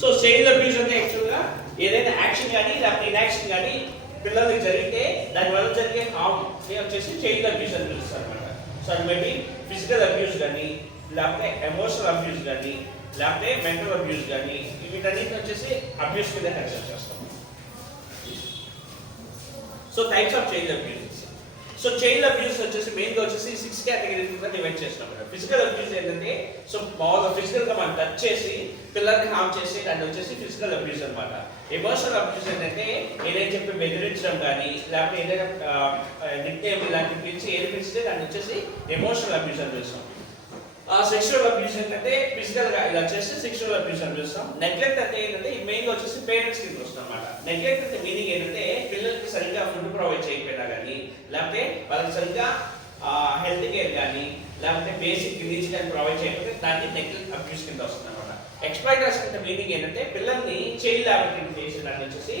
So child abuse అంటే యాక్చువల్గా ఏదైనా యాక్షన్ కానీ లేకపోతే ఇన్యాక్షన్ కానీ పిల్లలకి జరిగితే దానివల్ల జరిగే హార్మ్ వచ్చేసి చైల్డ్ అబ్యూస్ అని పిలుస్తారు అనమాట. సో అది బట్టి ఫిజికల్ అబ్యూస్ కానీ లేకపోతే ఎమోషనల్ అబ్యూస్ కానీ లేకపోతే మెంటల్ అబ్యూస్ కానీ వీటన్నిటిని వచ్చేసి అబ్యూస్ కింద కన్సిడర్ చేస్తాం. So types of child abuse. So child abuse వచ్చేసి మెయిన్గా వచ్చేసి 6 కేటగిరీస్ కింద డివైడ్ చేస్తాం. ఫిజికల్ అబ్యూస్ ఏంటంటే సో మామూలుగా ఫిజికల్గా మనం టచ్ చేసి పిల్లల్ని హార్మ్ చేసి దాన్ని వచ్చేసి ఫిజికల్ అబ్యూస్ అనమాట. ఎమోషనల్ అబ్యూస్ ఏంటంటే ఏదైనా చెప్పి బెదిరించడం కానీ లేకపోతే ఏదైనా నిక్నేమ్ ఇలాంటివి పిలిచి ఏడిపిస్తే దాన్ని వచ్చేసి ఎమోషనల్ అబ్యూస్ అని పిలుస్తాం. సెక్షువల్ అబ్యూస్ ఏంటంటే ఫిజికల్గా ఇలా చేస్తే సెక్షువల్ అబ్యూస్ అని పిలుస్తాం. నెగ్లెక్ట్ అంటే ఏంటంటే మెయిన్గా వచ్చేసి పేరెంట్స్ కింద వస్తుంది అనమాట. నెగ్లెక్ట్ అంటే మీనింగ్ ఏంటంటే పిల్లలకి సరిగ్గా ఫుడ్ ప్రొవైడ్ చేయకపోయినా కానీ లేకపోతే వాళ్ళకి సరిగ్గా హెల్త్ కేర్ కానీ లేకపోతే బేసిక్ నీడ్స్ కానీ ప్రొవైడ్ చేయకపోతే దాన్ని నెగ్లెక్ట్ అబ్యూస్ కింద వస్తుంది అనమాట. ఎక్స్‌ప్లాయిటేషన్ అంటే మీనింగ్ ఏంటంటే పిల్లల్ని చైల్డ్ ల్యాబొరేటరీ చేసేదాన్ని వచ్చేసి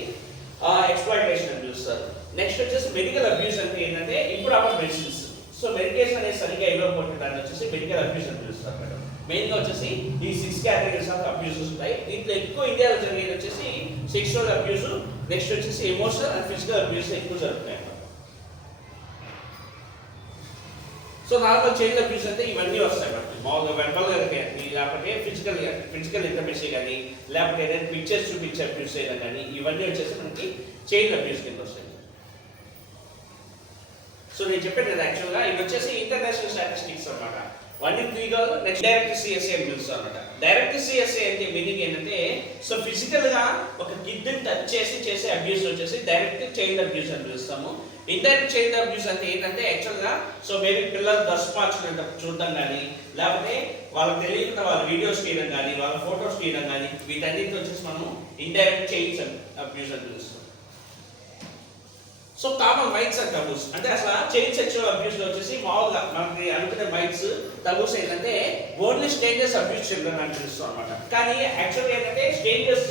ఎక్స్‌ప్లాయిటేషన్ అని పిలుస్తారు. నెక్స్ట్ వచ్చేసి మెడికల్ అబ్యూస్ అంటే ఏంటంటే ఇంప్రాపర్ మెడిసిన్స్. సో మెడికేషన్ అనేది సరిగ్గా ఇవ్వకపోతే దాన్ని వచ్చేసి మెడికల్ అబ్యూస్ అని పిలుస్తారు మేడం. మెయిన్గా వచ్చేసి ఈ 6 కేటగిరీస్ ఆఫ్ అబ్యూసెస్ ఉంటాయి. దీంట్లో ఎక్కువ ఇండియాలో జరిగేది వచ్చేసి సెక్షువల్ అబ్యూస్, నెక్స్ట్ వచ్చేసి ఎమోషనల్ అండ్ ఫిజికల్ అబ్యూస్ ఎక్కువ జరుగుతాయి. సో నార్మల్ చైల్డ్ అబ్యూస్ అంటే ఇవన్నీ వస్తాయి మనకి. మామూలుగా వెంటల్గా లేకపోతే ఫిజికల్ ఇంటర్మెసీ కానీ లేకపోతే ఏదైనా పిక్చర్స్ చూపించి అబ్యూస్ చేయడం కానీ ఇవన్నీ వచ్చేసి మనకి చైల్డ్ అబ్యూస్ కింద వస్తాయి. సో నేను చెప్పాను కదా యాక్చువల్గా ఇవి వచ్చేసి ఇంటర్నేషనల్ స్టాటిస్టిక్స్ అనమాట. 1 in 3 girl next direct CSA అని పిలుస్తాం అనమాట. డైరెక్ట్ సిఎస్ఏ అంటే మీనింగ్ ఏంటంటే సో ఫిజికల్గా ఒక కిడ్ని టచ్ చేసి చేసే అబ్యూస్ వచ్చేసి డైరెక్ట్ చైల్డ్ అబ్యూస్ అని పిలుస్తాము. ఇండైరెక్ట్ చైల్డ్ అబ్యూస్ అంటే ఏంటంటే యాక్చువల్గా సో మేబీ పిల్లలు డ్రెస్ మార్చుకునేటప్పుడు చూడడం కానీ లేకపోతే వాళ్ళకి తెలియకుండా వాళ్ళ వీడియోస్ తీయడం కానీ వాళ్ళ ఫొటోస్ తీయడం కానీ వీటన్నిటిని వచ్చేసి మనం ఇండైరెక్ట్ చైల్డ్ అబ్యూస్ అని పిలుస్తాం. సో కామన్ మైట్స్ అండ్ టబూస్ అంటే అసలు చైల్డ్ సెక్షువల్ అబ్యూస్ లో వచ్చేసి మామూలుగా మనకి అనుకునే మైట్స్ టబూస్ ఏంటంటే ఓన్లీ స్ట్రేంజర్స్ అబ్యూస్ చిల్డ్రన్ అని పిలుస్తాం అనమాట. కానీ యాక్చువల్గా ఏంటంటే స్ట్రేంజర్స్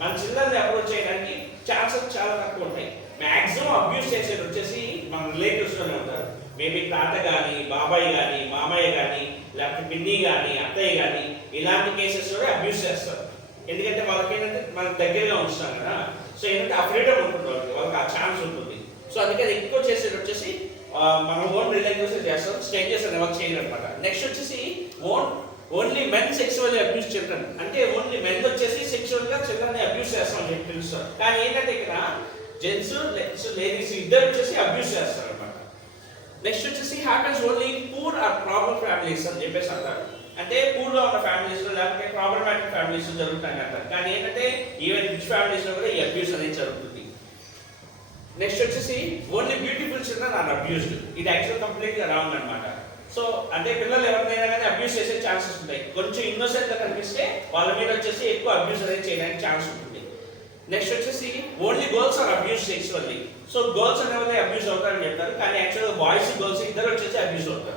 మన చిల్డ్రన్ అప్రోచ్ చేయడానికి ఛాన్సెస్ చాలా తక్కువ ఉంటాయి. మ్యాక్సిమం అబ్యూస్ చేసేది వచ్చేసి మన రిలేటివ్స్లోనే ఉంటారు. మేబీ తాత కానీ బాబాయ్ కానీ మామయ్య కానీ లేకపోతే పిన్ని కానీ అత్తయ్య కానీ ఇలాంటి కేసెస్లోనే అబ్యూస్ చేస్తారు. ఎందుకంటే వాళ్ళకి ఏంటంటే మనకు దగ్గరగా ఉంచుతాం కదా. సో ఏంటంటే ఆ ఫ్రీడమ్ ఉంటుంది వాళ్ళకి ఆ ఛాన్స్ ఉంటుంది. సో అందుకని ఎక్కువ చేసేది వచ్చేసి మన ఓన్ రిలేటివ్స్ చేస్తాం, స్ట్రేంజర్స్ అని ఎవరు చేయరు అనమాట. నెక్స్ట్ వచ్చేసి only men sexually abuse children అంటే ఓన్లీ మెన్ వచ్చేసి సెక్సువల్గా చిల్డ్రన్ అబ్యూస్ చేస్తాం అని చెప్పి పిలుస్తారు. కానీ ఏంటంటే ఇక్కడ జెంట్స్ లేడీస్ ఇద్దరు వచ్చేసి అబ్యూస్ చేస్తారు అనమాట. నెక్స్ట్ వచ్చేసి happens only poor or problem families అని చెప్పేసి అంటారు. అంటే పూర్లో ఉన్న ఫ్యామిలీస్లో లేకపోతే ప్రాబ్లమాటిక్ ఫ్యామిలీస్లో జరుగుతాయి అంటారు. కానీ ఏంటంటే ఈవెన్ రిచ్ ఫ్యామిలీస్లో కూడా ఈ అబ్యూస్ అనేది జరుగుతుంది. నెక్స్ట్ వచ్చేసి only beautiful children are abused. ఇది యాక్చువల్ కంప్లీట్గా రాంగ్ అనమాట. సో అంటే పిల్లలు ఎవరినైనా కానీ అబ్యూస్ చేసే ఛాన్సెస్ ఉంటాయి. కొంచెం ఇన్నోసెంట్గా కనిపిస్తే వాళ్ళ మీద వచ్చేసి ఎక్కువ అబ్యూస్ అనేది చేయడానికి ఛాన్స్ ఉంటుంది. నెక్స్ట్ వచ్చేసి only girls are abuse sexually. So girls అనేవి అబ్యూస్ అవుతారని చెప్తారు. కానీ యాక్చువల్గా బాయ్స్ గర్ల్స్ ఇద్దరు వచ్చేసి అబ్యూస్ అవుతారు.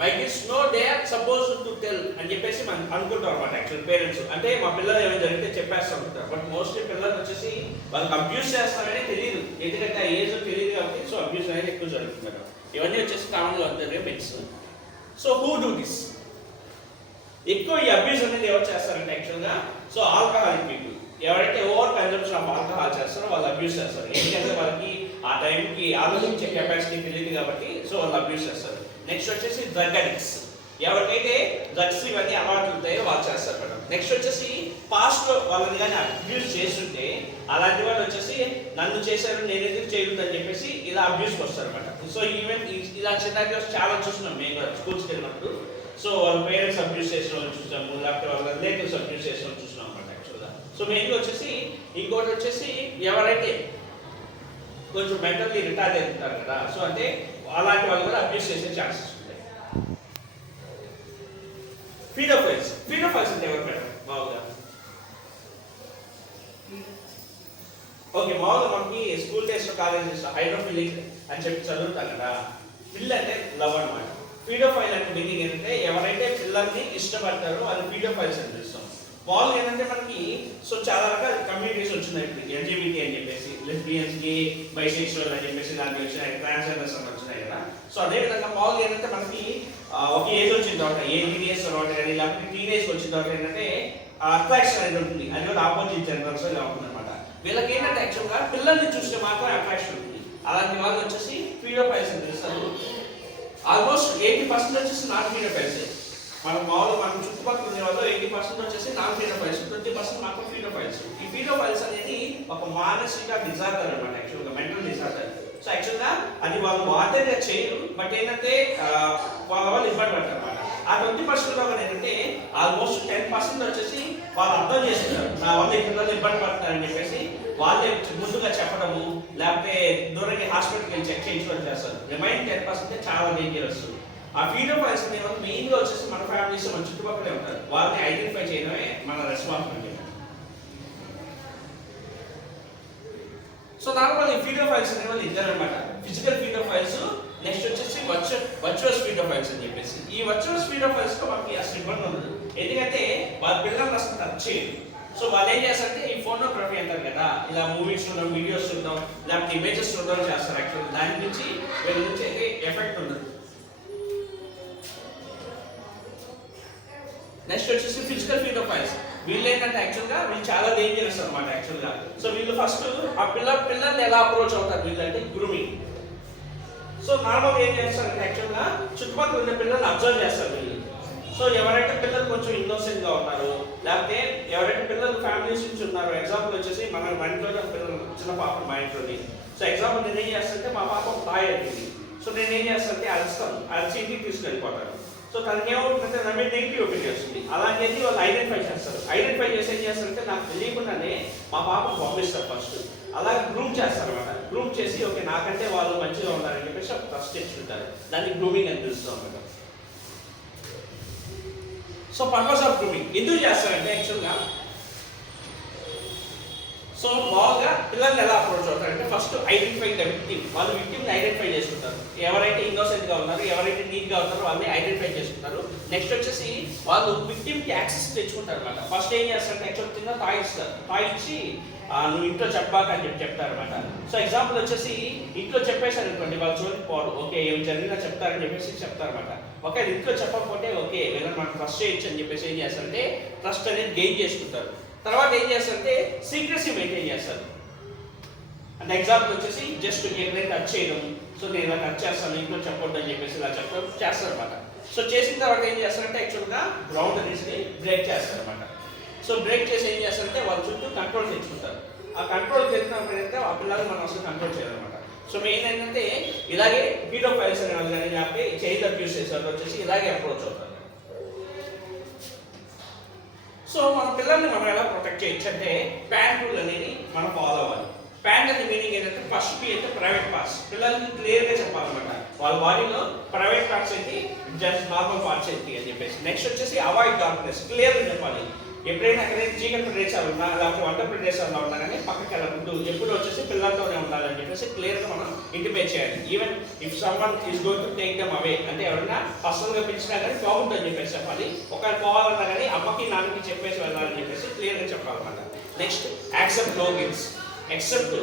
My kids know they are suppose to tell అని చెప్పేసి మనం అనుకుంటాం అనమాట. యాక్చువల్ పేరెంట్స్ అంటే మా పిల్లలు ఏమైనా జరిగితే చెప్పేస్తూ ఉంటారు. బట్ మోస్ట్లీ పిల్లలు వచ్చేసి వాళ్ళకి అబ్యూస్ చేస్తారనే తెలియదు. ఎందుకంటే ఆ ఏజ్ తెలియదు కాబట్టి సో అబ్యూస్ అనేది ఎక్కువ జరుగుతుంది. ఇవన్నీ వచ్చేసి కామన్గా జరిగే myths. So who do this? ఎక్కువ ఈ అబ్యూస్ అనేది ఎవరు చేస్తారంటే యాక్చువల్గా సో ఆల్కహాలిక్ పీపుల్. ఎవరైతే ఓవర్ కన్జంప్షన్ ఆఫ్ ఆల్కహాల్ చేస్తారో వాళ్ళు అబ్యూస్ చేస్తారు. ఎందుకంటే వాళ్ళకి ఆ టైంకి ఆలోచించే కెపాసిటీ తెలియదు కాబట్టి సో వాళ్ళు అబ్యూస్ చేస్తారు. నెక్స్ట్ వచ్చేసి డ్రగ్ అడిక్ట్స్. ఎవరికైతే డ్రగ్స్ ఇవన్నీ అలవాట్లు ఉంటాయో వాళ్ళు చేస్తారు మేడం. నెక్స్ట్ వచ్చేసి పాస్ట్లో వాళ్ళని కానీ అబ్యూస్ చేస్తుంటే అలాంటి వాళ్ళు వచ్చేసి నన్ను చేశారు నేను ఎందుకు చేయలేదు అని చెప్పేసి ఇలా అబ్యూస్కి వస్తారు అనమాట. సో ఈవెన్ ఇలా సినారియోస్ చాలా చూస్తున్నాం మేము స్కూల్స్కి వెళ్ళినప్పుడు. సో వాళ్ళ పేరెంట్స్ అబ్యూస్ చేసిన వాళ్ళు చూసాము, లేకపోతే వాళ్ళ రిలేటివ్స్ అబ్యూస్ చేసిన వాళ్ళు చూస్తున్నాం అనమాట యాక్చువల్గా. సో మెయిన్గా వచ్చేసి ఇంకోటి వచ్చేసి ఎవరైతే కొంచెం మెంటల్లీ రిటార్డ్ అవుతుంటారు కదా. సో అంటే అలాంటి వాళ్ళు కూడా అబ్యూస్ చేసే ఛాన్సెస్ ఉంటాయి. ఫీడోఫైల్స్ అంటే ఎవరు మేడం మామూలుగా? ఓకే, మామూలుగా మనకి స్కూల్ డేస్లో కాలేజెస్లో హైడ్రోఫిలిక్ అని చెప్పి చదువుతాం కదా. పిల్ల అంటే లవ్ అనమాట. ఫీడోఫైల్ అంటే మీనింగ్ ఏంటంటే ఎవరైతే పిల్లల్ని ఇష్టపడతారో అది ఫీడోఫైల్స్ అని పిలుస్తాం. వాళ్ళు ఏంటంటే మనకి సో చాలా రకాల కమ్యూనిటీస్ వచ్చినాయి. ఇప్పుడు ఎల్జీబీటీ అని చెప్పేసి, లెస్బియన్స్, గే, బైసెక్షువల్ అని చెప్పేసి దానికి వచ్చినాయి, ట్రాన్స్జెండర్స్ అని వచ్చినాయి. ఉంటాయి కదా. సో అదే విధంగా మామూలుగా ఏంటంటే మనకి ఒక ఏజ్ వచ్చిన తర్వాత 18 years తర్వాత కానీ లేకపోతే టీనేజ్ వచ్చిన తర్వాత ఏంటంటే అట్రాక్షన్ అనేది ఉంటుంది. అది కూడా ఆపోజిట్ జెండర్స్ ఇలా ఉంటుంది అనమాట. వీళ్ళకి ఏంటంటే యాక్చువల్గా పిల్లల్ని చూస్తే మాత్రం అట్రాక్షన్ ఉంటుంది. అలాంటి వాళ్ళు వచ్చేసి పీడోఫైల్స్ అని తెలుస్తారు. ఆల్మోస్ట్ 80% వచ్చేసి నాన్ పీడోఫైల్స్. మన చుట్టుపక్కల ఉండే వాళ్ళు 80% వచ్చేసి నాన్ పీడోఫైల్స్, 20% మాత్రం పీడోఫైల్స్. ఈ పీడోఫైల్స్ అనేది ఒక మానసిక డిజార్డర్ అనమాట, యాక్చువల్గా మెంటల్ డిజార్డర్. సో యాక్చువల్గా అది వాళ్ళు వాంటెడ్గా చేయరు, బట్ ఏంటంటే వాళ్ళు ఇబ్బంది పడతారు అనమాట. ఆ 20%లో ఏంటంటే ఆల్మోస్ట్ 10% వచ్చేసి వాళ్ళు అర్థం చేస్తున్నారు, నా వల్ల ఈ పిల్లలు ఇబ్బంది పడతారని చెప్పేసి వాళ్ళే ముందుగా చెప్పడము, లేకపోతే దూరంగా హాస్పిటల్కి వెళ్ళి చెక్ చేయించుకొని చేస్తారు. రిమైన్ 10% చాలా డేంజరస్. ఆ పీడోఫైల్స్ అనేవాళ్ళు మెయిన్గా వచ్చేసి మన ఫ్యామిలీస్ మన చుట్టుపక్కలే ఉంటారు. వాళ్ళని ఐడెంటిఫై చేయడమే మన రెస్పాన్సిబిలిటీ. సో నార్మల్ ఈ పీడోఫైల్స్ అనేవాళ్ళు ఇద్దరు అనమాట. ఫిజికల్ పీడోఫైల్స్, నెక్స్ట్ వచ్చేసి వర్చువల్ పీడోఫైల్స్ అని చెప్పేసి. ఈ వర్చువల్ పీడోఫైల్స్ తో మనకి అసలు ఇబ్బంది ఉండదు, ఎందుకంటే వాళ్ళ పిల్లలు అసలు టచ్ చేయరు. సో వాళ్ళు ఏం చేస్తారంటే ఈ ఫోటోగ్రఫీ అంటారు కదా, ఇలా మూవీస్ చూడడం, వీడియోస్ చూడడం, లేకపోతే ఇమేజెస్ చూడడం చేస్తారు. యాక్చువల్ దాని నుంచి వీళ్ళ నుంచి అయితే ఎఫెక్ట్ ఉండదు. నెక్స్ట్ వచ్చేసి ఫిజికల్ పీడోఫైల్స్. వీళ్ళు ఏంటంటే యాక్చువల్గా వీళ్ళు చాలా డేంజరస్ అనమాట యాక్చువల్గా. సో వీళ్ళు ఫస్ట్ ఆ పిల్లల్ని ఎలా అప్రోచ్ అవుతారు వీళ్ళంటే గ్రూమింగ్. సో నార్మల్గా ఏం చేస్తారంటే యాక్చువల్గా చుట్టుపక్కల ఉన్న పిల్లల్ని అబ్జర్వ్ చేస్తారు వీళ్ళు. సో ఎవరైతే పిల్లలు కొంచెం ఇన్నోసెంట్గా ఉన్నారు, లేకపోతే ఎవరైతే పిల్లలు ఫ్యామిలీస్ నుంచి ఉన్నారు, ఎగ్జాంపుల్ వచ్చేసి మన ఇంట్లో పిల్లలు చిన్న పాప మా ఇంట్లోని. సో ఎగ్జాంపుల్ నేను ఏం చేస్తానంటే మా పాప తాయి అడిగింది. సో నేను ఏం చేస్తానంటే అరుస్తాను, అరిచి ఇంటికి తీసుకెళ్ళిపోతాను. సో తనకి ఏమవుతుందంటే నా మీద నెగిటివ్ ఒపీనియన్ వస్తుంది. అలాంటిది వాళ్ళు ఐడెంటిఫై చేస్తారు. ఐడెంటిఫై చేసి ఏం చేస్తారంటే నాకు తెలియకుండానే మా పాపకు పంపిస్తారు ఫస్ట్. అలాగే గ్రూమ్ చేస్తారు అనమాట. గ్రూమ్ చేసి ఓకే నాకంటే వాళ్ళు మంచిగా ఉన్నారని చెప్పేసి ఫస్ట్ తెచ్చుకుంటారు. దాన్ని గ్రూమింగ్ అని పిలుస్తాం అనమాట. సో పర్పస్ ఆఫ్ గ్రూమింగ్ ఎందుకు చేస్తారంటే యాక్చువల్గా సో మామూలుగా పిల్లల్ని ఎలా అప్రోచ్ అవుతారంటే ఫస్ట్ ఐడెంటిఫై ద విక్టిమ్. వాళ్ళు విక్టిమ్ని ఐడెంటిఫై చేసుకుంటారు. ఎవరైతే ఇన్నోసెంట్గా ఉన్నారో, ఎవరైతే నీట్గా ఉన్నారో వాళ్ళని ఐడెంటిఫై చేసుకుంటారు. నెక్స్ట్ వచ్చేసి వాళ్ళు విక్టిమ్కి యాక్సెస్ తెచ్చుకుంటారు అనమాట. ఫస్ట్ ఏం చేస్తారంటే యాక్చువల్ కింద తాయి ఇస్తారు. తాయి ఇచ్చి నువ్వు ఇంట్లో చెప్పాక అని చెప్తారు అనమాట. సో ఎగ్జాంపుల్ వచ్చేసి ఇంట్లో చెప్పేశారు అనుకోండి, వాళ్ళు చూడకపోవడం, ఓకే ఏం జరిగినా చెప్తారని చెప్పేసి చెప్తారనమాట. ఓకే ఇంట్లో చెప్పకపోతే ఓకే వీళ్ళని మనం ట్రస్ట్ చేయొచ్చు అని చెప్పేసి ఏం చేస్తారంటే ట్రస్ట్ అనేది గెయిన్ చేసుకుంటారు. తర్వాత ఏం చేస్తారంటే సీక్రెసీ మెయింటైన్ చేస్తారు. అంటే ఎగ్జాంపుల్ వచ్చేసి జస్ట్ ఎక్కడైతే టచ్ చేయడం, సో నేను ఇలా టచ్ చేస్తాను ఇంట్లో చెప్పొద్దు అని చెప్పేసి ఇలా చేస్తారు అనమాట. సో చేసిన తర్వాత ఏం చేస్తారంటే యాక్చువల్గా బౌండరీస్ని బ్రేక్ చేస్తారు అనమాట. సో బ్రేక్ చేసి ఏం చేస్తారంటే వాళ్ళ చుట్టూ కంట్రోల్ తెచ్చుకుంటారు. ఆ కంట్రోల్ తెచ్చినప్పుడు అయితే ఆ పిల్లలు మనం అసలు కంట్రోల్ చేయాలన్నమాట. సో మెయిన్ ఏంటంటే ఇలాగే పీడోఫైల్స్ అనే వాళ్ళు కానీ లేకపోతే చైల్డ్ అబ్యూస్ చేసేవాళ్ళు వచ్చేసి ఇలాగే అప్రోచ్ అవుతారు. సో మన పిల్లల్ని మనం ఎలా ప్రొటెక్ట్ చేయొచ్చు అంటే ప్యాంట్ రూల్ అనేది మనం ఫాలో అవ్వాలి. ప్యాంట్ అనే మీనింగ్ ఏంటంటే ఫస్ట్ పి అంటే ప్రైవేట్ పార్ట్స్. పిల్లలకి క్లియర్గా చెప్పాలన్నమాట వాళ్ళ బాడీలో ప్రైవేట్ పార్ట్స్ ఏంటి, జస్ట్ నార్మల్ పార్ట్స్ ఏంటి అని చెప్పేసి. నెక్స్ట్ వచ్చేసి అవాయిడ్ డార్క్నెస్, క్లియర్గా చెప్పాలి. ఎప్పుడైనా ఎక్కడైనా చీకటి ప్రదేశాలు ఉన్నా లేకపోతే వంట ప్రదేశాల్లో ఉన్నా కానీ పక్కకి వెళ్ళకూడదు, ఎప్పుడు వచ్చేసి పిల్లలతోనే ఉండాలని చెప్పేసి క్లియర్గా మనం ఇంటిమేట్ చేయాలి. Even if someone is going to take them away అంటే ఎవరైనా పర్సనల్గా పిలిచినా కానీ పోవద్దని చెప్పేసి చెప్పాలి. ఒకవేళ పోవాలన్నా కానీ అమ్మకి నాన్నకి చెప్పేసి వెళ్ళాలని చెప్పేసి క్లియర్గా చెప్పాలన్నమాట. Next accept no gifts. Except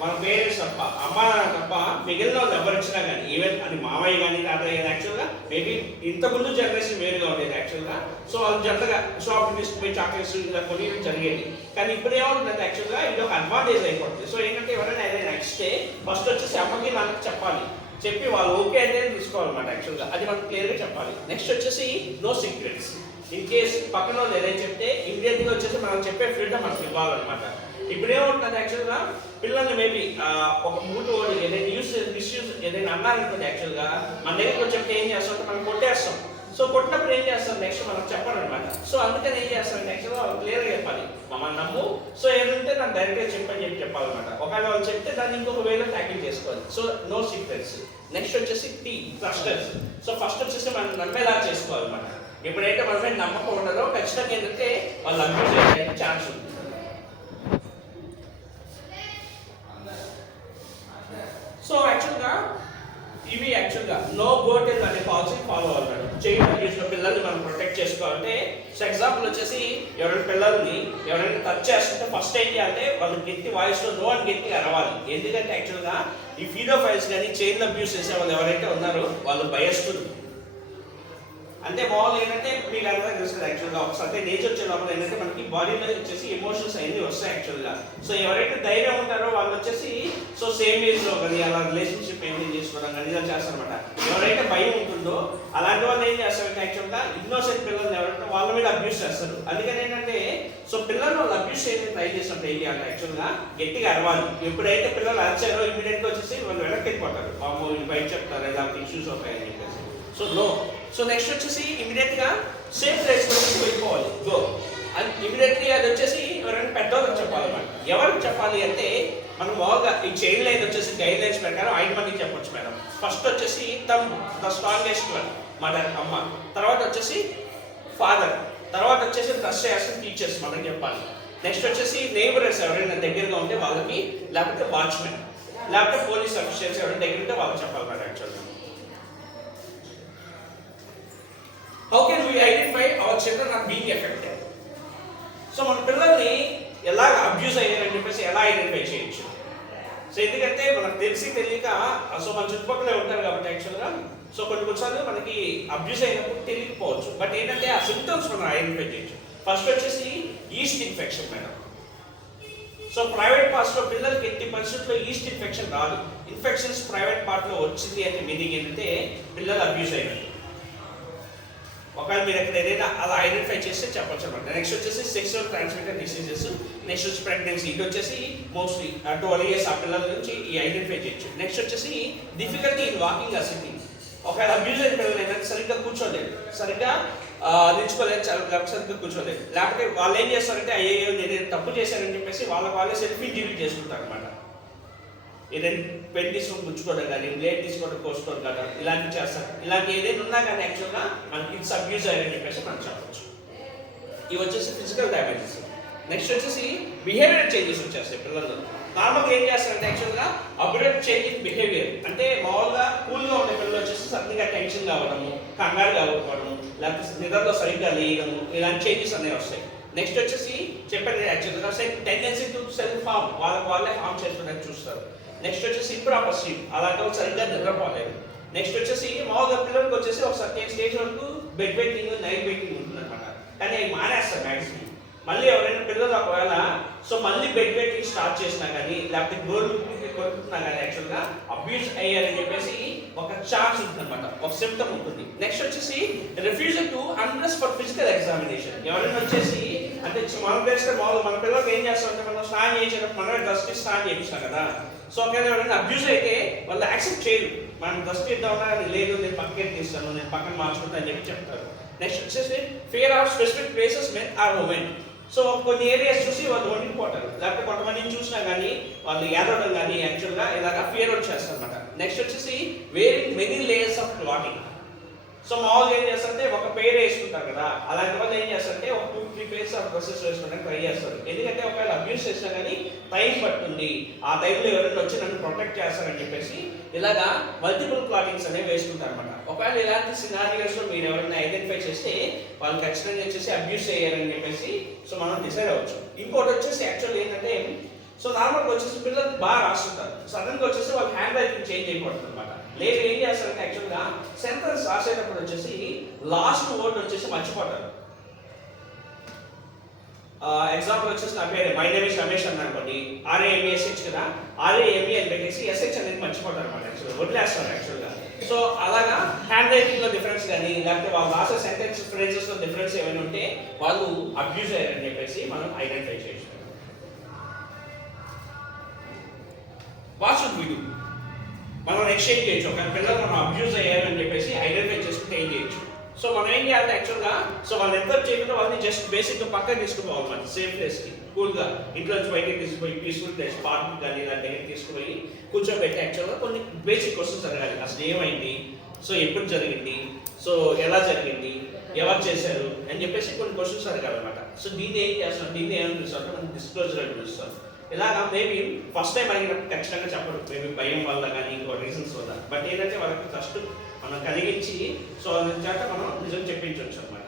మన పేరెంట్స్ తప్ప, అమ్మ నాన్న తప్ప మిగిలిన వాళ్ళు ఎవరు ఇచ్చినా కానీ, ఈవెన్ అది మామయ్య కానీ తాతయ్య కానీ యాక్చువల్గా మేబీ ఇంతకుముందు జనరేషన్ వేరుగా ఉండేది యాక్చువల్గా. సో వాళ్ళు జనరల్గా షాప్కి తీసుకుపోయి చాక్లెట్స్ ఇలా కొని జరిగేది. కానీ ఇప్పుడు ఏమవుతుందంటే యాక్చువల్గా ఇది ఒక అడ్వాంటేజ్ అయిపోతుంది. సో ఏంటంటే ఎవరైనా ఏదైనా ఇస్తే ఫస్ట్ వచ్చేసి అమ్మకి నాన్నకి చెప్పాలి, చెప్పి వాళ్ళు ఓకే అంటే తీసుకోవాలన్నమాట. యాక్చువల్గా అది మనం క్లియర్గా చెప్పాలి. నెక్స్ట్ వచ్చేసి నో సీక్రెట్స్. ఇన్ కేస్ పక్కన వాళ్ళు ఏదైనా చెప్తే ఇమీడియట్గా వచ్చేసి మనం చెప్పే ఫ్రీడమ్ మనకి ఇవ్వాలన్నమాట. ఇప్పుడు ఏముంటుంది యాక్చువల్గా పిల్లల్ని మేబీ ఒక మూడు ఏదైనా మిస్యూజ్ ఏదైనా అన్నారనుకోండి యాక్చువల్గా మన దగ్గర చెప్తే ఏం చేస్తాం, మనం కొట్టేస్తాం. సో కొట్టినప్పుడు ఏం చేస్తాం నెక్స్ట్ మనం చెప్పాలన్నమాట. సో అందుకని ఏం చేస్తాం యాక్చువల్గా వాళ్ళు క్లియర్గా చెప్పాలి, మమ్మల్ని నమ్ము, సో ఏదంటే నాకు డైరెక్ట్గా చెప్పని చెప్పాలన్నమాట. ఒకవేళ వాళ్ళు చెప్తే దాన్ని ఇంకొక వేలో ట్యాకిల్ చేసుకోవాలి. So no secrets. నెక్స్ట్ వచ్చేసి ట్రస్టర్స్. సో ఫస్ట్ వచ్చేసి మనం నమ్మేలా చేసుకోవాలన్నమాట. ఎప్పుడైతే మన మీద నమ్మకం ఉండదో ఖచ్చితంగా ఏంటంటే వాళ్ళు అబ్యూస్ చేయడానికి ఛాన్స్ ఉంది. సో యాక్చువల్గా ఇవి యాక్చువల్గా నో గో టెల్ అనే పాలసీ ఫాలో అవ్వాలి. చైల్డ్ అబ్యూస్ పిల్లల్ని మనం ప్రొటెక్ట్ చేసుకోవాలి. చేసుకోవాలంటే సో ఎగ్జాంపుల్ వచ్చేసి ఎవరైనా పిల్లల్ని ఎవరైనా టచ్ చేస్తుంటే ఫస్ట్ ఏం చేయాలంటే వాళ్ళు గట్టి వాయిస్లో నో అని గట్టిగా అరవాలి. ఎందుకంటే యాక్చువల్గా ఈ ఫీడోఫైల్స్ కానీ చైల్డ్ అబ్యూస్ చేసే వాళ్ళు ఎవరైతే ఉన్నారో వాళ్ళు భయస్తులు. అంటే మామూలు ఏంటంటే మీకు అందరూ తెలుసు కదా యాక్చువల్గా ఒకసారి నేచర్ వచ్చే లోపల ఏంటంటే మనకి బాడీలో వచ్చేసి ఎమోషన్స్ అన్నీ వస్తాయి యాక్చువల్గా. సో ఎవరైతే ధైర్యం ఉంటారో వాళ్ళు వచ్చేసి సో సేమ్ ఏజ్లో కానీ అలా రిలేషన్షిప్ మెయింటైన్ చేసుకోవడం కానీ ఇలా చేస్తారనమాట. ఎవరైతే భయం ఉంటుందో అలాంటి వాళ్ళు ఏం చేస్తారంటే యాక్చువల్గా ఇన్నోసెంట్ పిల్లల్ని ఎవరైతే వాళ్ళ మీద అబ్యూస్ చేస్తారు. అందుకని ఏంటంటే సో పిల్లలు వాళ్ళు అబ్యూస్ చేయడానికి ట్రై చేసినప్పుడు ఏంటి అంటే యాక్చువల్గా గట్టిగా అరవాలి. ఎప్పుడైతే పిల్లలు అరిచారో ఇమీడియట్గా వచ్చేసి వాళ్ళు వెనక్కి వెళ్ళిపోతారు. పాము బయట చెప్తారు ఇలాంటి ఇష్యూస్ అవుతాయని చెప్పేసి. So no. సో నెక్స్ట్ వచ్చేసి ఇమీడియట్గా సేఫ్ ప్లేస్లో వెళ్ళిపోవాలి గో అండ్ ఇమీడియట్లీ అది వచ్చేసి ఎవరైనా పెద్దవాళ్ళకి చెప్పాలన్నమాట. ఎవరికి చెప్పాలి అంటే మనం మామూలుగా ఈ చైల్డ్ లైన్ వచ్చేసి గైడ్ లైన్స్ ప్రకారం 5 మందికి చెప్పొచ్చు మేడం. ఫస్ట్ వచ్చేసి ద స్ట్రాంగెస్ట్ వన్ మదర్ అమ్మ, తర్వాత వచ్చేసి ఫాదర్, తర్వాత వచ్చేసి ట్రస్ట్ చేయాల్సిన టీచర్స్ మనం చెప్పాలి. నెక్స్ట్ వచ్చేసి నైబర్స్ ఎవరైనా దగ్గరగా ఉంటే వాళ్ళకి, లేకపోతే వాచ్మెన్, లేకపోతే పోలీస్ అఫీషియల్స్ ఎవరైనా దగ్గర ఉంటే వాళ్ళకి చెప్పాలి మేడం యాక్చువల్గా. How can we identify our children are being affected? So మన పిల్లల్ని ఎలా అబ్యూస్ అయ్యారని చెప్పేసి ఎలా ఐడెంటిఫై చేయొచ్చు? సో ఎందుకంటే మనకు తెలియక సో మన చుట్టుపక్కలే ఉంటారు కాబట్టి యాక్చువల్గా సో కొన్నిసార్లు మనకి అబ్యూస్ అయినప్పుడు తెలియకపోవచ్చు. బట్ ఏంటంటే ఆ సిమ్టమ్స్ మనం ఐడెంటిఫై చేయొచ్చు. ఫస్ట్ వచ్చేసి yeast infection madam. So private పార్ట్స్లో పిల్లలకి 80% ఈస్ట్ ఇన్ఫెక్షన్ రాదు. ఇన్ఫెక్షన్స్ ప్రైవేట్ పార్ట్లో వచ్చింది అంటే మీనింగ్ ఏంటంటే పిల్లలు అబ్యూస్ అయినట్టు. ఒకవేళ మీరు ఎక్కడ ఏదైనా అలా ఐడెంటిఫై చేస్తే చెప్పొచ్చు అనమాట. నెక్స్ట్ వచ్చేసి సెక్సువల్ ట్రాన్స్మిటెడ్ డిసీజెస్, నెక్స్ట్ వచ్చి ప్రెగ్నెన్సీ, ఇది వచ్చేసి మోస్ట్లీ 12 years ఆ పిల్లల నుంచి ఈ ఐడెంటిఫై చేయొచ్చు. నెక్స్ట్ వచ్చేసి డిఫికల్టీ ఇన్ వాకింగ్ ఆ సిట్టింగ్. ఒకవేళ అబ్యూజ్ అయిన పిల్లలు ఏంటంటే సరిగ్గా కూర్చోలేదు, సరిగ్గా నిల్చుకోలేదు, సరిగ్గా కూర్చోలేదు, లేకపోతే వాళ్ళు ఏం చేస్తారంటే అయ్యో నేను తప్పు చేశానని చెప్పేసి వాళ్ళే సెల్ఫీ డిలీట్ చేసుకుంటారు అనమాట. ఏదైనా పెన్ తీసుకొని పుచ్చుకోవడం కానీ, బ్లేడ్ తీసుకోవడం కోసుకోవడం కానీ ఇలాంటివి చేస్తారు. ఇలాంటి ఏదైనా ఉన్నా కానీ యాక్చువల్గా మనకి ఇట్స్ అబ్యూజ్ అయ్యారని చెప్పేసి మనం చెప్పచ్చు. ఇవి వచ్చేసి ఫిజికల్ డ్యామేజెస్. నెక్స్ట్ వచ్చేసి బిహేవియర్ చేంజెస్ వచ్చేస్తాయి పిల్లల్లో. నార్మల్గా ఏం చేస్తారంటే యాక్చువల్గా అబ్రప్ట్ చేంజ్ ఇన్ బిహేవియర్ అంటే మామూలుగా కూల్గా ఉండే పిల్లలు వచ్చేసి సడన్గా టెన్షన్ కావడము, కంగారు కావడము, లేకపోతే నిద్రలో సరిగ్గా లేయడము, ఇలాంటి చేంజెస్ అనేవి వస్తాయి. నెక్స్ట్ వచ్చేసి చెప్పండి యాక్చువల్గా టెండెన్సీ టు సెల్ఫ్ హార్మ్, వాళ్ళే హార్మ్ చేసుకోవడానికి చూస్తారు. నెక్స్ట్ వచ్చేసి ఇంప్రాపర్ స్లీప్, అలాగే సరిగ్గా నిద్రపోలేదు. నెక్స్ట్ వచ్చేసి మామూలుగా పిల్లలకి వచ్చేసి ఒక సర్టెన్ స్టేజ్ వరకు బెడ్ వెయిటింగ్, నైట్ వెయిటింగ్ ఉంటుంది అనమాట. కానీ అవి మానేస్తారు మ్యాక్సిమం. మళ్ళీ ఎవరైనా పిల్లలు ఒకవేళ సో మళ్ళీ బెడ్ వెయిటింగ్ స్టార్ట్ చేసినా కానీ, లేకపోతే గోల్డ్ కొనుక్కున్నా కానీ యాక్చువల్గా అబ్యూస్ అయ్యారని చెప్పేసి ఒక ఛాన్స్ ఉంటుంది అనమాట, ఒక సిమ్టమ్ ఉంటుంది. నెక్స్ట్ వచ్చేసి refusal to undress for physical examination. ఎవరైనా వచ్చేసి అంటే మనం తెలిస్తే మామూలు మన పిల్లలకి ఏం చేస్తామంటే మనం స్నానం చేసేటప్పుడు మనం డస్ట్ స్నానం చేపిస్తాం కదా. సో ఒకవేళ ఎవరైనా అబ్యూస్ అయితే వాళ్ళు యాక్సెప్ట్ చేయరు. మనం డస్ట్ ఇద్దామన్నా లేదు నేను పక్కకి తీస్తాను, నేను పక్కన మార్చుకుంటాను అని చెప్పి చెప్తారు. నెక్స్ట్ వచ్చేసి fear of specific places men or women. So కొన్ని ఏరియాస్ చూసి వాళ్ళు వణికిపోతారు, లేకపోతే కొంతమందిని చూసినా కానీ వాళ్ళు ఏడవడం కానీ యాక్చువల్గా ఇలాగా ఫియర్ వచ్చేస్తారు అనమాట. నెక్స్ట్ వచ్చేసి wearing many layers of clothing. So మామూలుగా ఏం చేస్తారంటే ఒక పేరు వేసుకుంటారు కదా, అలాంటి వాళ్ళు ఏం చేస్తారంటే ఒక 2-3 pairs ఆఫ్ డ్రెస్సెస్ వేసుకోవడానికి ట్రై చేస్తారు. ఎందుకంటే ఒకవేళ అబ్యూస్ చేసినా కానీ టైం పడుతుంది, ఆ టైంలో ఎవరైనా వచ్చి నన్ను ప్రొటెక్ట్ చేస్తారని చెప్పేసి ఇలాగా మల్టిపుల్ క్లాతింగ్స్ అనేవి వేసుకుంటారు అనమాట. ఒకవేళ ఇలాంటి సినారియోస్లో మీరు ఎవరైనా ఐడెంటిఫై చేస్తే వాళ్ళు ఖచ్చితంగా వచ్చేసి అబ్యూస్ చేయాలని చెప్పేసి సో మనం డిసైడ్ అవ్వచ్చు. ఇంకోటి వచ్చేసి యాక్చువల్ ఏంటంటే సో నార్మల్గా వచ్చేసి పిల్లలు బాగా రాస్తుంటారు, సడన్గా వచ్చేసి వాళ్ళ హ్యాండ్ రైటింగ్ చేంజ్ అయిపోతుంది అనమాట. లేదు ఏం చేస్తారంటే యాక్చువల్గా సెంటెన్స్ రాసేటప్పుడు వచ్చేసి లాస్ట్ వర్డ్ వచ్చేసి మర్చిపోతారు. ఎగ్జాంపుల్ వచ్చేసి నా పేరు మై నేమ్ ఇస్ రమేష్ అని అనుకోండి, RAMESH కదా, RAME అని పెట్టేసి SH అనేది మర్చిపోతారు అనమాట. యాక్చువల్గా వదిలేస్తారు యాక్చువల్గా. సో అలాగా హ్యాండ్ రైటింగ్లో డిఫరెన్స్ కానీ, లేకపోతే వాళ్ళు రాసే సెంటెన్స్ ఫ్రేజెస్లో డిఫరెన్స్ ఏమైనా ఉంటే వాళ్ళు అబ్యూజ్ అయ్యారని చెప్పేసి మనం ఐడెంటిఫై చేయొచ్చు. What should we do? మనం ఎక్స్చేంజ్ చేయొచ్చు. ఒక పిల్లలు మనం అబ్యూజ్ అయ్యారని చెప్పేసి ఐడెంటిఫై చేసుకుంటే ఏం చేయొచ్చు. సో మనం ఏం చేయాలి యాక్చువల్గా సో వాళ్ళు ఎంత చేయకుండా వాళ్ళని జస్ట్ బేసిక్గా పక్కన తీసుకుపోవాలి, మన సేఫ్ ప్లేస్కి కూల్గా ఇంట్లో నుంచి బయటకి తీసుకుపోయి పీస్ఫుల్ ప్లేస్ పార్క్ కానీ ఇలాంటి దగ్గర తీసుకుపోయి కూర్చోబెట్టి యాక్చువల్గా కొన్ని బేసిక్ క్వశ్చన్స్ అడగాలి. అసలు ఏమైంది, సో ఎప్పుడు జరిగింది, సో ఎలా జరిగింది, ఎవరు చేశారు అని చెప్పేసి కొన్ని క్వశ్చన్స్ అడగాలన్నమాట. సో దీన్ని ఏం చేస్తాం, దీన్ని ఏమని పిలుస్తాం, మనం డిస్క్లోజర్ అని పిలుస్తాం. ఇలాగా మేబీ ఫస్ట్ టైం అడిగినప్పుడు ఖచ్చితంగా చెప్పరు, మేబీ భయం వల్ల కానీ ఇంకో రీజన్స్ వల్ల. బట్ ఏంటంటే వాళ్ళకి ఫస్ట్ మనం కలిగించి సో చేత మనం నిజం చెప్పించవచ్చు అనమాట.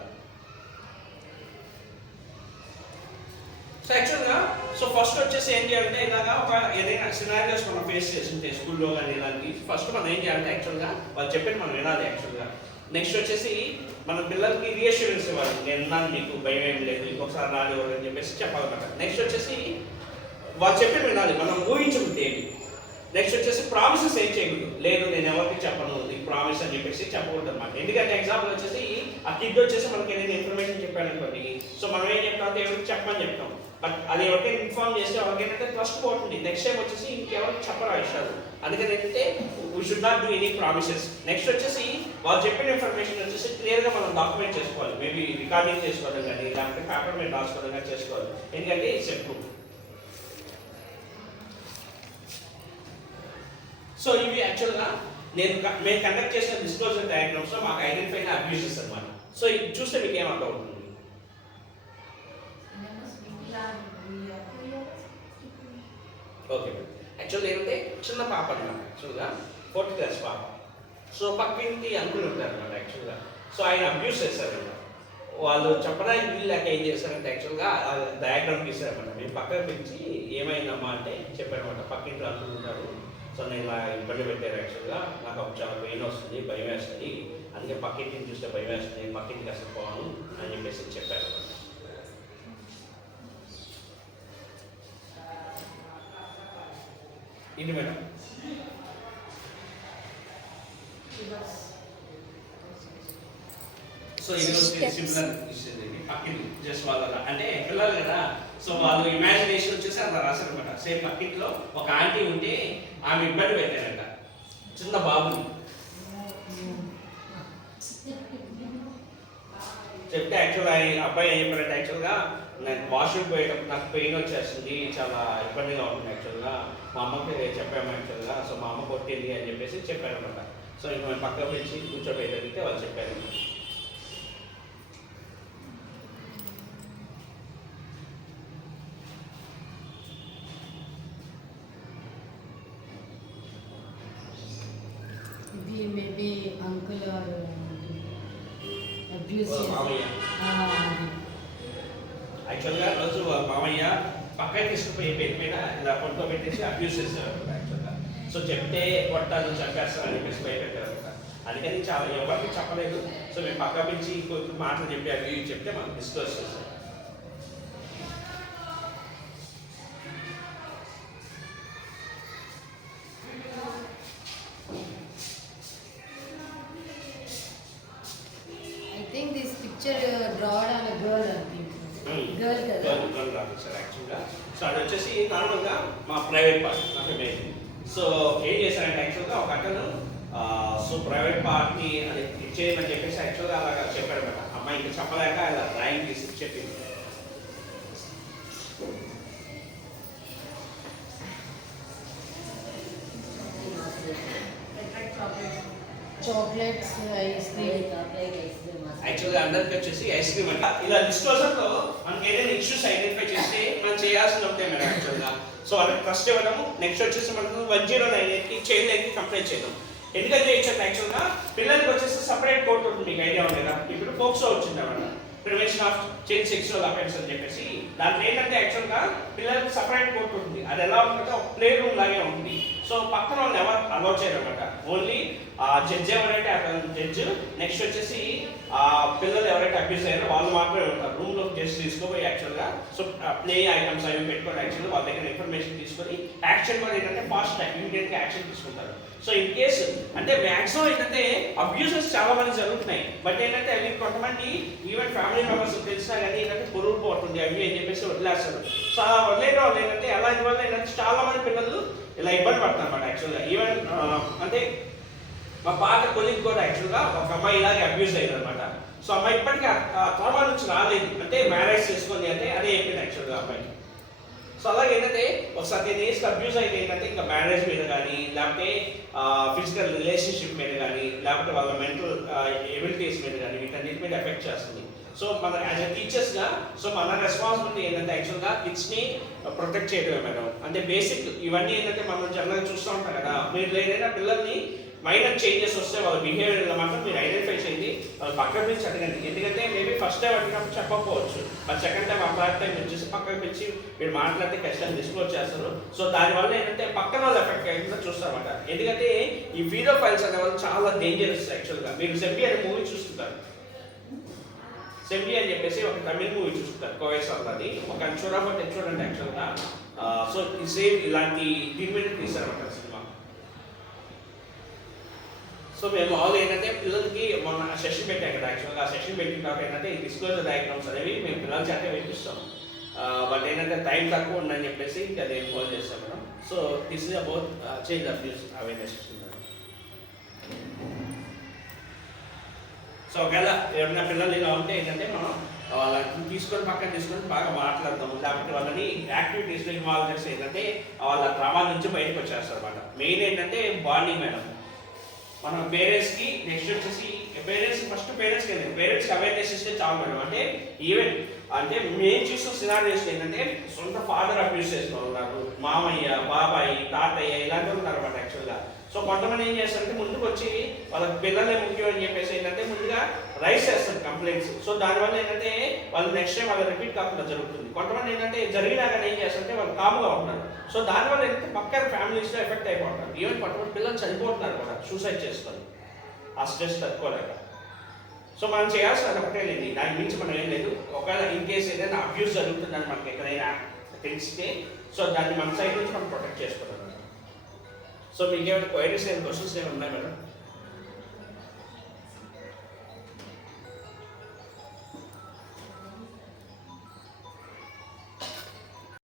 యాక్చువల్గా సో ఫస్ట్ వచ్చేసి ఏం చేయాలంటే ఇలాగా ఒక ఏదైనా సినారియోస్ మనం ఫేస్ చేస్తుంటే స్కూల్లో కానీ ఇలాంటి ఫస్ట్ మనం ఏం చేయాలంటే యాక్చువల్గా వాళ్ళు చెప్పేది మనం వినాలి యాక్చువల్గా. నెక్స్ట్ వచ్చేసి మన పిల్లలకి రీఅష్యూరెన్స్ ఇవ్వాలి, నేను విన్నాను మీకు భయం ఏం లేదు ఇంకొకసారి రానివ్వరు అని చెప్పేసి చెప్పాలన్నమాట. నెక్స్ట్ వచ్చేసి వాళ్ళు చెప్పేది వినాలి, మనం ఊహించుకుంటే. నెక్స్ట్ వచ్చేసి ప్రామిసెస్ ఏం చేయకూడదు, లేదు నేను ఎవరికి చెప్పను నీకు ప్రామిస్ అని చెప్పేసి చెప్పకూడదు అనమాట. ఎందుకంటే ఎగ్జాంపుల్ వచ్చేసి ఆ కిడ్ వచ్చేసి మనకి ఏదైనా ఇన్ఫర్మేషన్ చెప్పాను అనుకోండి, సో మనం ఏం చెప్తాం అంటే ఎవరికి చెప్పమని చెప్తాం. బట్ అది ఎవరికైనా ఇన్ఫార్మ్ చేస్తే వాళ్ళకి ఏంటంటే ట్రస్ట్ పోతుంది, నెక్స్ట్ టైం వచ్చేసి ఇంకెవరికి చెప్పరు ఆ విషయాలు. అందుకని ఏంటంటే we should not do any promises. Next వచ్చేసి వాళ్ళు చెప్పిన ఇన్ఫర్మేషన్ వచ్చేసి క్లియర్గా మనం డాక్యుమెంట్ చేసుకోవాలి, మేబీ రికార్డింగ్ చేసుకోవడం కానీ లేకపోతే పేపర్ మీద రాసుకోవడం కానీ చేసుకోవాలి. ఎందుకంటే ఇట్స్ ఎప్రూవ్. సో ఇవి యాక్చువల్గా మేము కండక్ట్ చేసిన డిస్క్లోజర్ డయాగ్రామ్స్లో మాకు ఐడెంటిఫై అయిన అబ్యూసెస్ అనమాట. సో ఇది చూస్తే మీకు ఏం అర్థం అవుతుంది? ఓకే, యాక్చువల్గా ఏంటంటే చిన్న పాప అనమాట, యాక్చువల్గా 4th క్లాస్ పాప. సో పక్కింటి అంకుల్ ఉంటారు అనమాట యాక్చువల్గా. సో ఆయన అబ్యూస్ చేస్తారనమాట. వాళ్ళు చెప్పడానికి వీళ్ళు లేక ఏం చేస్తారంటే యాక్చువల్గా డయాగ్రామ్ గీసారనమాట. మేము పక్కన పిలిచి ఏమైందమ్మా అంటే చెప్పారనమాట, పక్కింటి అంకుల్ ఉంటారు, సో నేను ఇలా ఇబ్బంది పెట్టారు యాక్చువల్గా, నాకు చాలా పెయిన్ వస్తుంది, భయం వేస్తుంది, అందుకే పక్కింటిని చూస్తే భయం వేస్తుంది, పక్కింటికి అసలు పోను అని చెప్పేసి చెప్పారు. ఇది మేడం సో ఇది సింపుల్ ఇస్తుంది పక్కింటి జస్ట్ వాళ్ళ అంటే పిల్లలు కదా, సో వాళ్ళు ఇమాజినేషన్ వచ్చేసి అలా రాశారనమాట. సేమ్ పక్కింట్లో ఒక ఆంటీ ఉంటే ఆమె ఇబ్బంది పెట్టారంట చిన్న బాబుని. చెప్తే యాక్చువల్గా అబ్బాయి ఏం చెప్పారంటే యాక్చువల్గా నేను వాష్రూమ్ పోయేటప్పుడు నాకు పెయిన్ వచ్చేస్తుంది, చాలా ఇబ్బందిగా ఉంటుంది యాక్చువల్గా, మా అమ్మకి చెప్పాము యాక్చువల్గా, సో మా అమ్మ కొట్టింది అని చెప్పేసి చెప్పారనమాట. సో ఇంక మేము పక్క పిలిచి కూర్చోబెట్టడితే వాళ్ళు చెప్పారు. maybe uncle or abuse. యాక్చువల్గా రోజు మామయ్య పక్కకి తీసుకుపోయి పేరు మీద ఇలా పడుకోబెట్టేసి అబ్యూస్ చేస్తారు యాక్చువల్గా. సో చెప్తే కొట్టాలు చంపేస్తారు అని చెప్పేసి భయపెట్టారు అనమాట. అందుకని చాలా ఎవరికి చెప్పలేదు. సో మేము పక్క పిలిచి ఇంకొక మాటలు చెప్పి అవి చెప్తే మనం డిస్కస్ చేస్తాం. drawn on a girl, I think. Girl కదా. Girl రాశారు యాక్చువల్గా. సో అది వచ్చేసి నార్మల్గా మా ప్రైవేట్ పార్ట్ నాకు మెయిన్. సో ఏం చేశారంటే యాక్చువల్గా ఒక అతను సో ప్రైవేట్ పార్ట్ని అది చేయమని చెప్పేసి యాక్చువల్గా అలాగా చెప్పాడు అనమాట. అమ్మాయి ఇంకా చెప్పలేక అలా డ్రాయింగ్ తీసి చెప్పింది. చాక్లెట్స్ ఐస్ క్రీమ్ యాక్చువల్గా అందరికి వచ్చేసి ఐస్ క్రీమ్ అంట. ఇలా డిస్క్లోజర్లో మనకి ఏదైనా ఇష్యూస్ ఐడెంటిఫై చేస్తే మనం చేయాల్సిన ఉంటాయి మేడం యాక్చువల్గా. సో వాళ్ళకి ఫస్ట్ ఇవ్వడము, నెక్స్ట్ వచ్చేసి మనకు 109కి చైల్డ్ లైన్కి కంప్లైంట్ చేయడం. ఎందుకంటే చేయొచ్చు యాక్చువల్గా పిల్లలకి వచ్చేసి సపరేట్ కోర్ట్ ఉంటుంది, మీకు ఐడియా ఉంది కదా. ఇప్పుడు పోక్సో వచ్చింది అన్నమాట, prevention of child sexual offence అని చెప్పేసి. దాంట్లో ఏంటంటే యాక్చువల్గా పిల్లలకి సపరేట్ కోర్ట్ ఉంటుంది. అది ఎలా ఉంటుందో ఒక ప్లే రూమ్ లాగే ఉంటుంది. సో పక్కన వాళ్ళు ఎవరు అలౌ చేయరు అనమాట. ఓన్లీ జడ్జ్ ఎవరైతే అతను జడ్జ్, నెక్స్ట్ వచ్చేసి పిల్లలు ఎవరైతే అబ్యూస్ అయ్యారో వాళ్ళు మాత్రమే ఉంటారు. రూమ్లో జడ్జ్ తీసుకోపోయి యాక్చువల్గా సో ప్లే ఐటమ్స్ అవి పెట్టుకొని యాక్చువల్గా వాళ్ళ దగ్గర ఇన్ఫర్మేషన్ తీసుకొని యాక్షన్ కూడా ఏంటంటే ఫాస్ట్ ఇమీడియట్గా యాక్షన్ తీసుకుంటారు. సో ఇన్ కేసు అంటే మ్యాక్సిమం ఏంటంటే అబ్యూసెస్ చాలా మంది జరుగుతున్నాయి. బట్ ఏంటంటే అవి కొంతమంది ఈవెన్ ఫ్యామిలీ మెంబర్స్ తెలిసినా కానీ ఏంటంటే పొరుగు పోతుంది అవి అని చెప్పేసి వదిలేస్తారు. సో అలా వదిలేయడం వల్ల ఏంటంటే అలాంటి వల్ల ఏంటంటే చాలా మంది పిల్లలు ఇలా ఇబ్బంది పడుతున్నారు అన్నమాట. యాక్చువల్గా ఈవెన్ అంటే మా పాత కొలీగ్ కూడా యాక్చువల్గా ఒక అమ్మాయి ఇలాగే అబ్యూస్ అయ్యింది అనమాట. సో అమ్మాయి ఇప్పటికీ ట్రామా నుంచి రాలేదు, అంటే మ్యారేజ్ చేసుకుంది అంటే అదే చెప్పింది యాక్చువల్గా అమ్మాయికి. సో అలాగే ఏంటంటే ఒక సర్టెన్ ఏజ్కి అబ్యూస్ అయితే ఏంటంటే ఇంకా మ్యారేజ్ మీద కానీ లేకపోతే ఫిజికల్ రిలేషన్షిప్ మీద కానీ లేకపోతే వాళ్ళ మెంటల్ ఎబిలిటీస్ మీద కానీ వీటన్నిటి మీద ఎఫెక్ట్ చేస్తుంది. సో మన యాజ్ ఎ టీచర్స్గా సో మన రెస్పాన్సిబిలిటీ ఏంటంటే యాక్చువల్గా కిడ్స్ని ప్రొటెక్ట్ చేయడమే మేడం. అంటే బేసిక్ ఇవన్నీ ఏంటంటే మనం జనరల్గా చూస్తూ ఉంటాం కదా. మీరు ఏదైనా పిల్లల్ని మైనర్ చేంజెస్ వస్తే వాళ్ళ బిహేవియర్లో మాత్రం మీరు ఐడెంటిఫై చేయండి, వాళ్ళు పక్కన నుంచి అడగండి. ఎందుకంటే మేబీ ఫస్ట్ టైం అడిగినప్పుడు చెప్పకపోవచ్చు, మరి సెకండ్ టైం థర్డ్ టైం వచ్చేసి పక్కన పిలిచి మీరు మాట్లాడితే ఖచ్చితంగా డిస్క్లోజ్ చేస్తారు. సో దానివల్ల ఏంటంటే పక్కన వాళ్ళు ఎఫెక్ట్ అయ్యిందో చూస్తారన్నమాట. ఎందుకంటే ఈ ఫీడోఫైల్స్ అనే వాళ్ళు చాలా డేంజరస్ యాక్చువల్గా. మీరు సెంబి అనే మూవీ చూస్తుంటారు, సెంబి అని చెప్పేసి ఒక తమిళ్ మూవీ చూస్తుంటారు, కోయసాల్ అది ఒక చూడండి యాక్చువల్గా. సో ఈ సేమ్ ఇలాంటి దీని మీద తీస్తారన్నమాట సినిమా. సో మేము ఆల్ ఏంటంటే పిల్లలకి మొన్న సెషన్ పెట్టాం కదా యాక్చువల్గా. ఆ సెషన్ పెట్టిన తర్వాత ఏంటంటే ఈ డిస్క్లోజర్ డయాగ్రామ్స్ అనేవి మేము పిల్లల చేత వేపిస్తాం. బట్ ఏంటంటే టైం తక్కువ ఉందని చెప్పేసి ఇంకా అది హోల్డ్ చేస్తాం madam. So this is about change of news awareness. So ఒకవేళ ఎవరైనా పిల్లలు ఇలా ఉంటే ఏంటంటే మనం వాళ్ళని పక్కన తీసుకొని బాగా మాట్లాడతాము, లేకపోతే వాళ్ళని యాక్టివిటీస్లో ఇన్వాల్వ్ చేస్తే ఏంటంటే వాళ్ళ క్రమాల నుంచి బయటకు వచ్చేస్తారు అనమాట. మెయిన్ ఏంటంటే బాండింగ్ మేడం. మన పేరెంట్స్కి నెక్స్ట్ వచ్చేసి పేరెంట్స్కి అవేర్నెస్ ఇస్తే చాలు మేడం. అంటే ఈవెన్ అంటే మేము చూసిన సినారియోస్ ఏంటంటే సొంత ఫాదర్ అబ్యూస్ చేసిన వాళ్ళు ఉన్నారు, మామయ్య, బాబాయ్, తాతయ్య ఇలాంటివి ఉన్నారు అనమాట యాక్చువల్గా. సో కొంతమంది ఏం చేస్తారంటే ముందుకు వచ్చి వాళ్ళకి పిల్లలే ముఖ్యం అని చెప్పేసి ఏంటంటే ముందుగా రైస్ చేస్తారు కంప్లైంట్స్. సో దానివల్ల ఏంటంటే వాళ్ళు నెక్స్ట్ టైం వాళ్ళు రిపీట్ కాకుండా జరుగుతుంది. కొంతమంది ఏంటంటే జరిగినా కానీ ఏం చేస్తారంటే వాళ్ళు కాముగా ఉంటారు. సో దానివల్ల ఏంటంటే పక్కన ఫ్యామిలీస్లో ఎఫెక్ట్ అయిపోతారు. ఈవెన్ కొంతమంది పిల్లలు చనిపోతున్నారు కూడా సూసైడ్ చేసుకొని ఆ స్ట్రెస్ తట్టుకోలేక. సో మనం చేయాల్సిన ఒకటే లేదు, దాని మించి మనం ఏం లేదు. ఒకవేళ ఇన్ కేసు ఏదైనా అబ్యూస్ జరుగుతుందని మనకి ఎక్కడైనా తెలిస్తే సో దాన్ని మన సైడ్ నుంచి మనం ప్రొటెక్ట్ చేసుకోవాలి. సో మీకు ఏమైనా క్వైరీస్ క్వశ్చన్స్ ఏమైనా ఉన్నాయి మేడం?